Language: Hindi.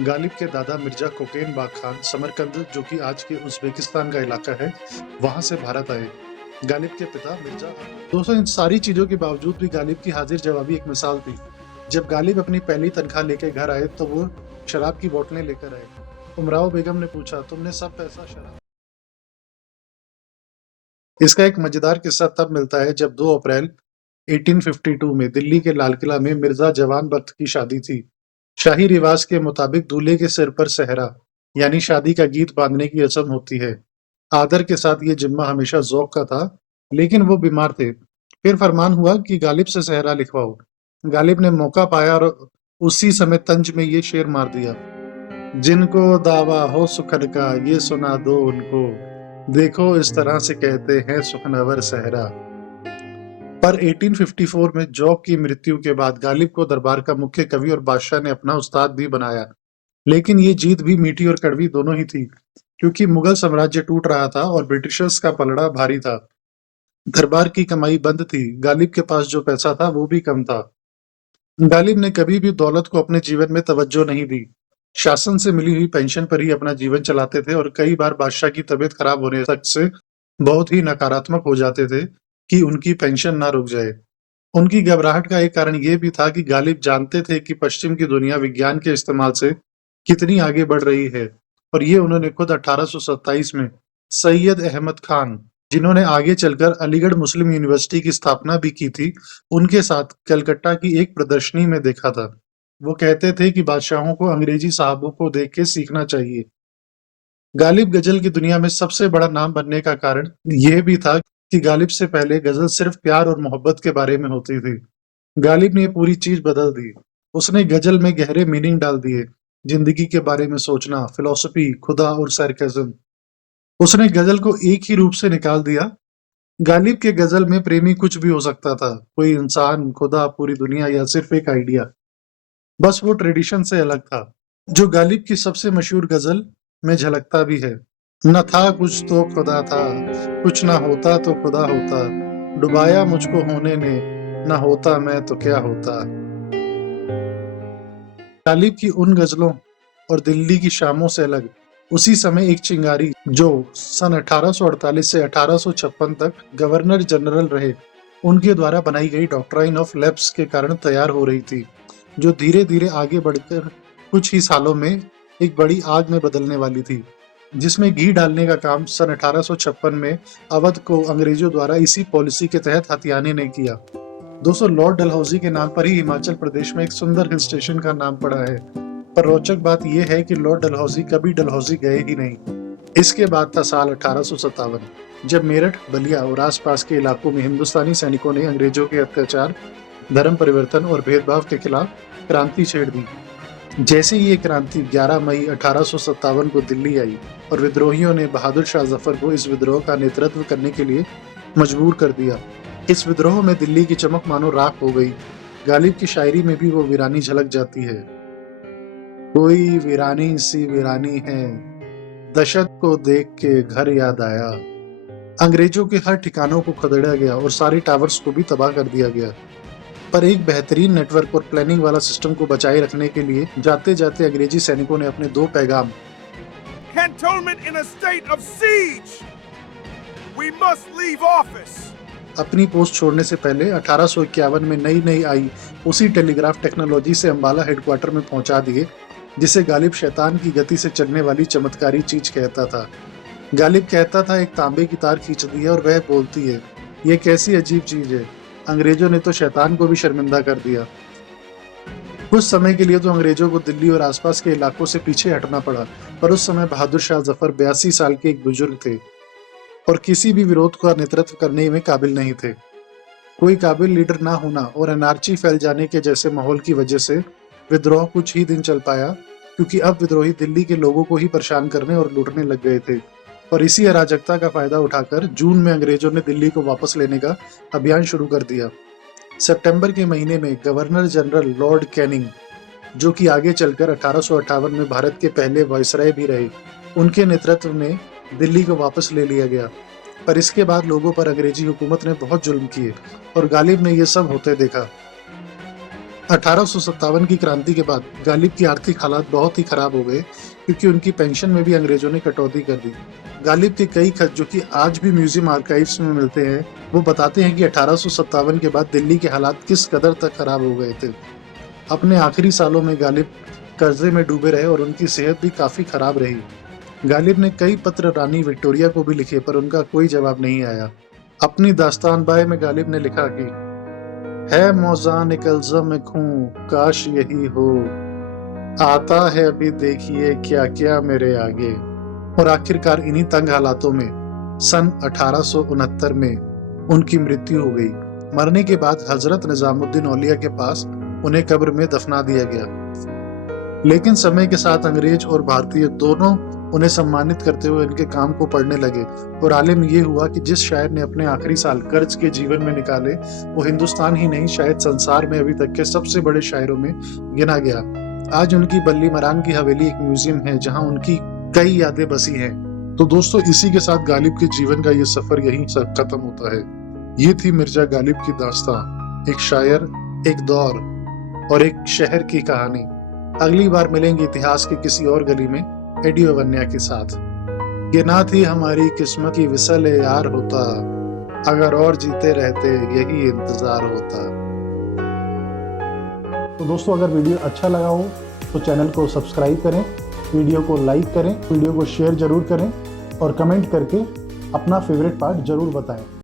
गालिब के दादा मिर्जा कोकेन बाग खान समरकंद, जो कि आज के उज़्बेकिस्तान का इलाका है, वहाँ से भारत आए। गालिब के पिता मिर्जा दोस्तों, इन सारी चीज़ों के बावजूद भी गालिब की हाज़िर-जवाबी एक मिसाल थी। जब गालिब अपनी पहली तनख्वाह लेके घर आए, तो वो शराब की बोतलें लेकर आए। उमराव बेगम ने पूछा, "तुमने सब पैसा शराब।" इसका एक मज़ेदार किस्सा तब मिलता है जब 2 अप्रैल 1852 में दिल्ली के लाल किला में मिर्जा जवान बख्त की शादी थी। शाही रिवाज के मुताबिक दूल्हे के सिर पर सेहरा यानी शादी का गीत बांधने की रस्म होती है। आदर के साथ ये जिम्मा हमेशा ज़ौक का था, लेकिन वो बीमार थे। फिर फरमान हुआ कि गालिब से सेहरा लिखवाओ। गालिब ने मौका पाया और उसी समय तंज में ये शेर मार दिया, जिनको दावा हो सुखन का ये सुना दो उनको, देखो इस तरह से कहते हैं सुखनवर सहरा। पर 1854 में जॉब की मृत्यु के बाद गालिब को दरबार का मुख्य कवि और बादशाह ने अपना उस्ताद भी बनाया। लेकिन ये जीत भी मीठी और कड़वी दोनों ही थी, क्योंकि मुगल साम्राज्य टूट रहा था और ब्रिटिशर्स का पलड़ा भारी था। दरबार की कमाई बंद थी, गालिब के पास जो पैसा था वो भी कम था। गालिब ने कभी भी दौलत को अपने जीवन में तवज्जो नहीं दी। शासन से मिली हुई पेंशन पर ही अपना जीवन चलाते थे और कई बार बादशाह की तबीयत खराब होने तक से बहुत ही नकारात्मक हो जाते थे कि उनकी पेंशन ना रुक जाए। उनकी घबराहट का एक कारण ये भी था कि गालिब जानते थे कि पश्चिम की दुनिया विज्ञान के इस्तेमाल से कितनी आगे बढ़ रही है, और ये उन्होंने खुद 1827 में सैयद अहमद खान, जिन्होंने आगे चलकर अलीगढ़ मुस्लिम यूनिवर्सिटी की स्थापना भी की थी, उनके साथ कलकत्ता की एक प्रदर्शनी में देखा था। वो कहते थे कि बादशाहों को अंग्रेजी साहबों को देख के सीखना चाहिए। गालिब गजल की दुनिया में सबसे बड़ा नाम बनने का कारण यह भी था कि गालिब से पहले गजल सिर्फ प्यार और मोहब्बत के बारे में होती थी। गालिब ने ये पूरी चीज बदल दी। उसने गजल में गहरे मीनिंग डाल दिए, जिंदगी के बारे में सोचना, फिलॉसफी, खुदा और सरकाज़म। उसने गजल को एक ही रूप से निकाल दिया। गालिब के गजल में प्रेमी कुछ भी हो सकता था, कोई इंसान, खुदा, पूरी दुनिया या सिर्फ एक आइडिया। बस वो ट्रेडिशन से अलग था, जो गालिब की सबसे मशहूर गजल में झलकता भी है। न था कुछ तो खुदा था, कुछ ना होता तो खुदा होता, डुबाया मुझको होने ने, न होता मैं तो क्या होता। गालिब की उन गजलों और दिल्ली की शामों से अलग उसी समय एक चिंगारी, जो सन 1848 से 1856 तक गवर्नर जनरल रहे, उनके द्वारा बनाई गई डॉक्ट्राइन ऑफ लैप्स के कारण तैयार हो रही थी, जो धीरे धीरे आगे बढ़कर कुछ ही सालों में एक बड़ी आग में बदलने वाली थी, जिसमें घी डालने का काम सन 1856 में अवध को अंग्रेजों द्वारा इसी पॉलिसी के तहत हथियाने ने किया। दोस्तों, लॉर्ड डलहौजी के नाम पर ही हिमाचल प्रदेश में एक सुंदर हिल स्टेशन का नाम पड़ा है। पर रोचक बात यह है कि लॉर्ड डलहौजी कभी डलहौजी गए ही नहीं। इसके बाद था साल 1857, जब मेरठ, बलिया और आसपास के इलाकों में हिंदुस्तानी सैनिकों ने अंग्रेजों के अत्याचार, धर्म परिवर्तन और भेदभाव के खिलाफ क्रांति छेड़ दी। जैसे ही ये क्रांति 11 मई 1857 को दिल्ली आई और विद्रोहियों ने बहादुर शाह जफर को इस विद्रोह का नेतृत्व करने के लिए मजबूर कर दिया। इस विद्रोह में दिल्ली की चमक मानो राख हो गई। गालिब की शायरी में भी वो वीरानी झलक जाती है। कोई वीरानी सी वीरानी है, दशत को देख के घर याद आया। अंग्रेजों के हर ठिकानों को खदेड़ा गया और सारे टावर्स को भी तबाह कर दिया गया। पर एक बेहतरीन नेटवर्क और प्लानिंग वाला सिस्टम को बचाए रखने के लिए जाते जाते अंग्रेजी सैनिकों ने अपने 2 पैगाम, Cantonment in a state of siege. We must leave office. अपनी पोस्ट छोड़ने से पहले 1851 में नई आई उसी टेलीग्राफ टेक्नोलॉजी से अंबाला हेडक्वार्टर में पहुंचा दिए, जिसे गालिब शैतान की गति से चलने वाली चमत्कारी चीज कहता था। गालिब कहता था, एक तांबे की तार खींच दी है और वह बोलती है, ये कैसी अजीब चीज है। अंग्रेजों ने तो शैतान को भी शर्मिंदा कर दिया। कुछ समय के लिए तो अंग्रेजों को दिल्ली और आसपास के इलाकों से पीछे हटना पड़ा, पर उस समय बहादुर शाह जफर 82 साल के एक बुजुर्ग थे और किसी भी विरोध का नेतृत्व करने में काबिल नहीं थे। कोई काबिल लीडर ना होना और अनार्ची फैल जाने के जैसे माहौल की वजह से विद्रोह कुछ ही दिन चल पाया, क्योंकि अब विद्रोही दिल्ली के लोगों को ही परेशान करने और लूटने लग गए थे। और इसी अराजकता का फायदा उठाकर जून में अंग्रेजों ने दिल्ली को वापस लेने का अभियान शुरू कर दिया। सितंबर के महीने में गवर्नर जनरल लॉर्ड कैनिंग, जो कि आगे चलकर 1858 में भारत के पहले वायसराय भी रहे, उनके नेतृत्व में दिल्ली को वापस ले लिया गया। पर इसके बाद लोगों पर अंग्रेजी हुकूमत ने बहुत जुल्म किए और गालिब ने यह सब होते देखा। 1857 की क्रांति के बाद गालिब की आर्थिक हालात बहुत ही खराब हो गए क्योंकि उनकी पेंशन में भी अंग्रेजों ने कटौती कर दी। गालिब के कई खत जो कि आज भी म्यूजियम आर्काइव्स में मिलते हैं वो बताते हैं कि 1857 के बाद दिल्ली के हालात किस कदर तक खराब हो गए थे। अपने आखिरी सालों में गालिब कर्जे में डूबे रहे और उनकी सेहत भी काफी खराब रही। गालिब ने कई पत्र रानी विक्टोरिया को भी लिखे पर उनका कोई जवाब नहीं आया। अपनी दास्तान बाय में गालिब ने लिखा कि है मौजान एक अल्ज़म खूं काश यही हो, आता है अभी देखिए क्या क्या मेरे आगे। और आखिरकार इन्हीं तंग हालातों में सन 1869 में उनकी मृत्यु हो गई। मरने के बाद हजरत निजामुद्दीन औलिया के पास उन्हें कब्र में दफना दिया गया। लेकिन समय के साथ अंग्रेज और भारतीय दोनों उन्हें सम्मानित करते हुए इनके काम को पढ़ने लगे और आलिम ये हुआ कि जिस शायर ने अपने आखिरी साल कर्ज के जीवन में निकाले वो हिंदुस्तान ही नहीं शायद संसार में अभी तक के सबसे बड़े शायरों में गिना गया। आज उनकी बल्ली मरान की हवेली एक म्यूजियम है जहां उनकी कई यादें बसी हैं। तो दोस्तों इसी के साथ गालिब के जीवन का ये सफर यहीं से खत्म होता है। ये थी मिर्जा गालिब की दास्तां, एक शायर, एक दौर और एक शहर की कहानी। अगली बार मिलेंगे इतिहास की किसी और गली में एडियो वन्या के साथ। ये ना थी हमारी किस्मत की विसल यार होता, अगर और जीते रहते यही इंतजार होता। तो दोस्तों अगर वीडियो अच्छा लगा हो तो चैनल को सब्सक्राइब करें, वीडियो को लाइक करें, वीडियो को शेयर जरूर करें और कमेंट करके अपना फेवरेट पार्ट जरूर बताएं।